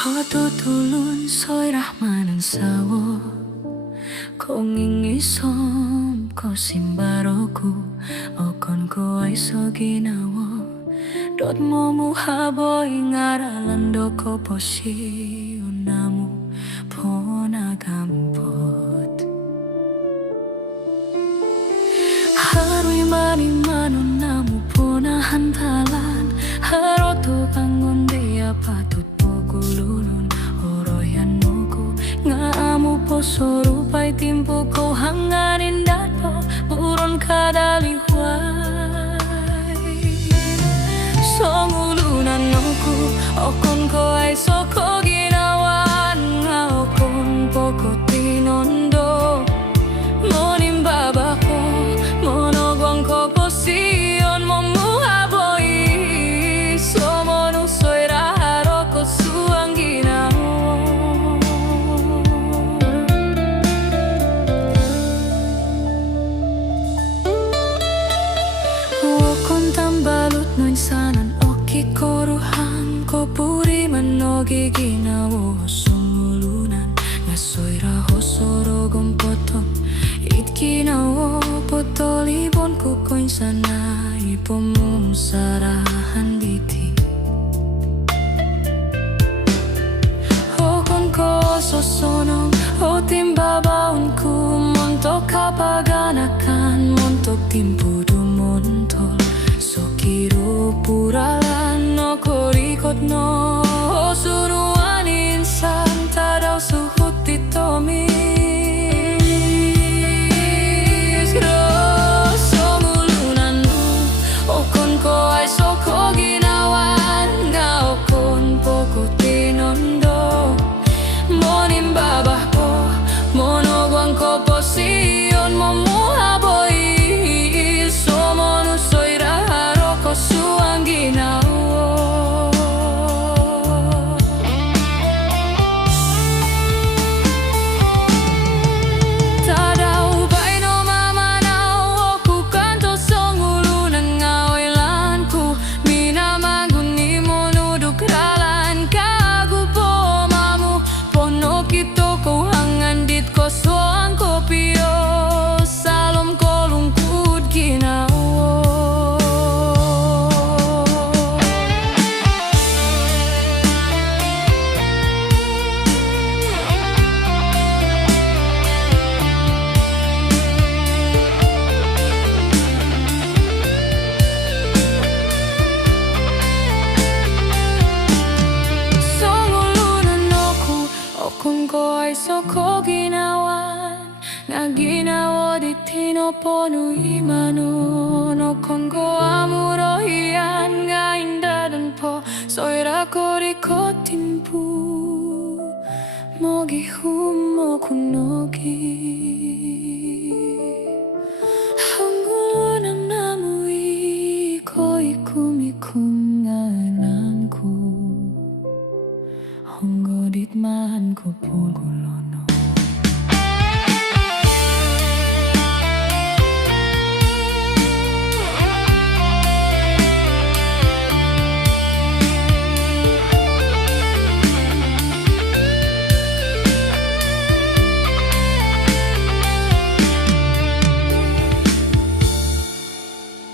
Tutulun soy rahmanan sawo Kong isom ko simbaroku Okon ko ay so ginawo Dot mo muhaboy ngaralan do ko posi Unamu po nagampot Haruy mani-mano namu po nahantalan Haroto bangun dia patut pogululun Oroyan moku ngaamu po sorupay timpo ko hanganin dato Buron kadaliway Songulunan noku okon ko ay soko ginawan Nga okon poko tinondo Monim baba ko monogwang ko posion momuhaboy Somono soy raro ko suang ginawa Okon tambalut no insanan oki koruhan ko puri manogi ginawa sumulunan Ngasoy raho sorogom potong Ginawa potolibon ko koin sana ipomum sarahan biti Okon ko sosonong o timbabaon ko montok kapaganakan montok timpudu montol so kiro puralan no korikot no suruan insan tadaw suhut titomi Posion momuhaboy Somono soy raro ko suang ginawa Tadau bay no mamanaw Oku kanto songulunan ngawailanku Minamagun ni monuduk ralan Kagupo mamu Pono kito ko hangandit ko soang kopio salom kolungkut ginawa Songulunan oku okon ko ay soko ginawan Nga ginawa di tinoponu imanu No kongo amuro hiyan nga indadan po Soy rakori ko timpu Mogi humo kunogi